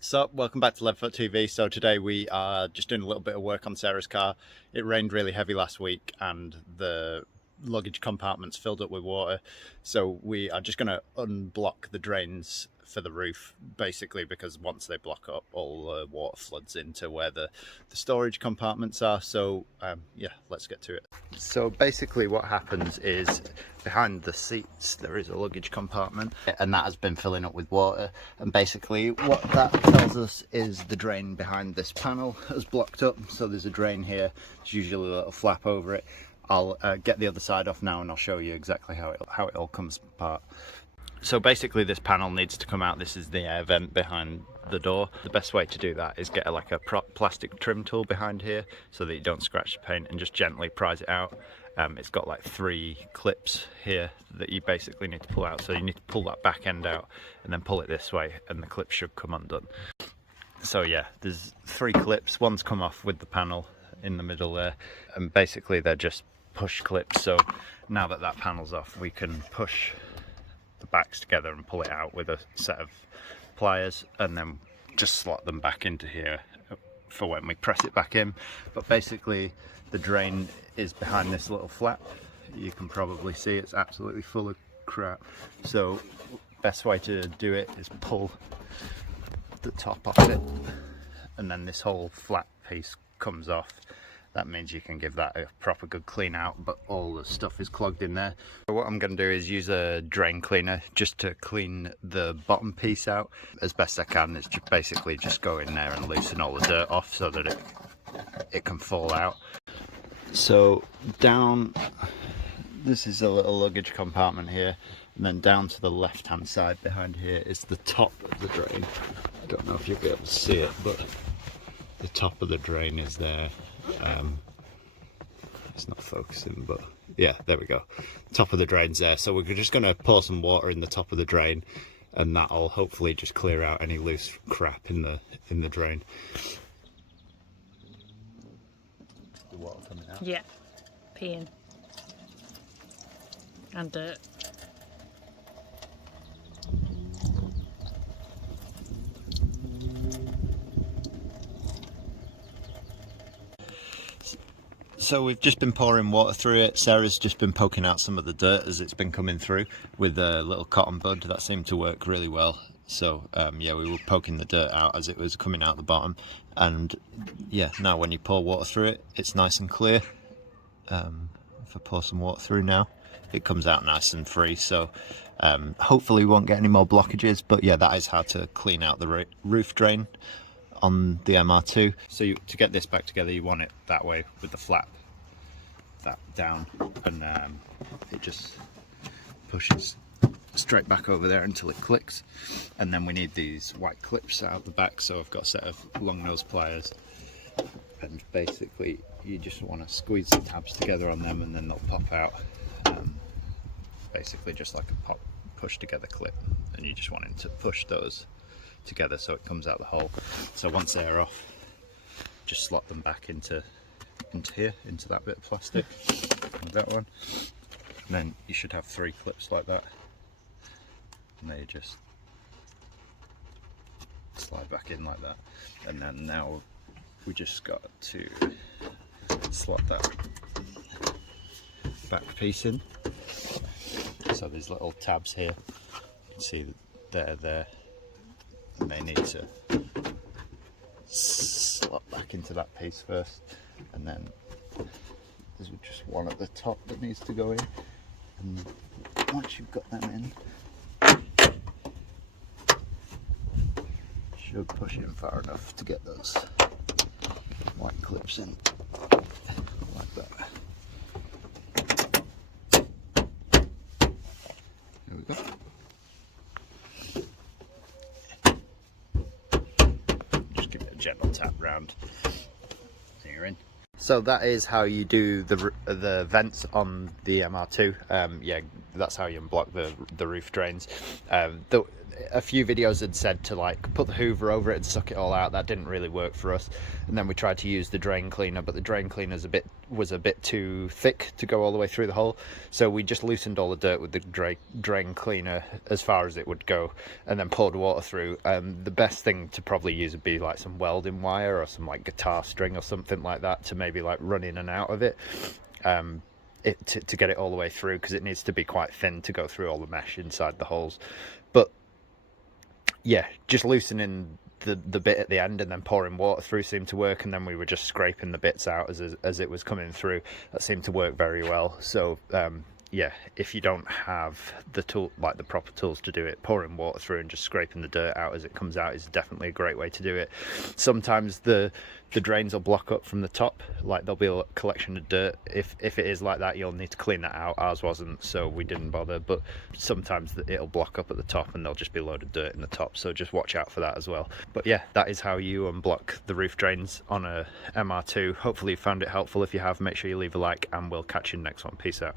So, welcome back to LeadFoot TV. So today we are just doing a little bit of work on Sarah's car. It rained really heavy last week and the luggage compartments filled up with water. So we are just going to unblock the drains for the roof, basically, because once they block up, all the water floods into where the storage compartments are. So yeah, let's get to it. So basically what happens is behind the seats there is a luggage compartment, and that has been filling up with water, and basically what that tells us is the drain behind this panel has blocked up. So there's a drain here, there's usually a little flap over it. I'll get the other side off now and I'll show you exactly how it all comes apart. So basically this panel needs to come out. This is the air vent behind the door. The best way to do that is get like a plastic trim tool behind here so that you don't scratch the paint, and just gently prise it out. It's got like 3 clips here that you basically need to pull out. So you need to pull that back end out and then pull it this way and the clip should come undone. So yeah, there's 3 clips. One's come off with the panel in the middle there, and basically they're just push clips. So now that that panel's off, we can push the backs together and pull it out with a set of pliers, and then just slot them back into here for when we press it back in. But basically the drain is behind this little flap. You can probably see it's absolutely full of crap. So best way to do it is pull the top off it, and then this whole flat piece comes off. That means you can give that a proper good clean out, but all the stuff is clogged in there. So what I'm going to do is use a drain cleaner just to clean the bottom piece out as best I can. It's just basically just go in there and loosen all the dirt off so that it can fall out. So down, this is a little luggage compartment here, and then down to the left hand side behind here is the top of the drain. I don't know if you'll be able to see it, but the top of the drain is there. It's not focusing, but yeah, there we go. Top of the drain's there. So we're just going to pour some water in the top of the drain, and that'll hopefully just clear out any loose crap in the drain. The water coming out? Yeah, peeing and dirt. So we've just been pouring water through it. Sarah's just been poking out some of the dirt as it's been coming through with a little cotton bud. That seemed to work really well. So yeah, we were poking the dirt out as it was coming out the bottom, and yeah, now when you pour water through it, it's nice and clear. If I pour some water through now, it comes out nice and free. So hopefully we won't get any more blockages, but yeah, that is how to clean out the roof drain on the MR2. So to get this back together, you want it that way with the flap that down, and it just pushes straight back over there until it clicks. And then we need these white clips out the back, so I've got a set of long nose pliers, and basically you just want to squeeze the tabs together on them and then they'll pop out, basically just like a push together clip, and you just want it to push those together so it comes out the hole. So once they're off, just slot them back into here, into that bit of plastic, like that one, and then you should have 3 clips like that, and they just slide back in like that. And then now we just got to slot that back piece in. So there's little tabs here, you can see that they're there, and they need to slot back into that piece first, and then there's just one at the top that needs to go in, and once you've got them in, you should push in far enough to get those white clips in like that. There we go. Gentle tap round, so you're in. So that is how you do the vents on the MR2. Yeah, that's how you unblock the roof drains. a few videos had said to like put the hoover over it and suck it all out. That didn't really work for us, and then we tried to use the drain cleaner, but the drain cleaner was a bit too thick to go all the way through the hole, so we just loosened all the dirt with the drain cleaner as far as it would go, and then poured water through. The best thing to probably use would be like some welding wire or some like guitar string or something like that to maybe like run in and out of it, to get it all the way through, because it needs to be quite thin to go through all the mesh inside the holes. But yeah, just loosening the bit at the end and then pouring water through seemed to work, and then we were just scraping the bits out as it was coming through. That seemed to work very well. So yeah, if you don't have the tool, like the proper tools to do it, pouring water through and just scraping the dirt out as it comes out is definitely a great way to do it. Sometimes the drains will block up from the top, like there'll be a collection of dirt. If it is like that, you'll need to clean that out. Ours wasn't, so we didn't bother, but sometimes it'll block up at the top and there'll just be a load of dirt in the top, so just watch out for that as well. But yeah, that is how you unblock the roof drains on a MR2. Hopefully you found it helpful. If you have, make sure you leave a like, and we'll catch you in the next one. Peace out.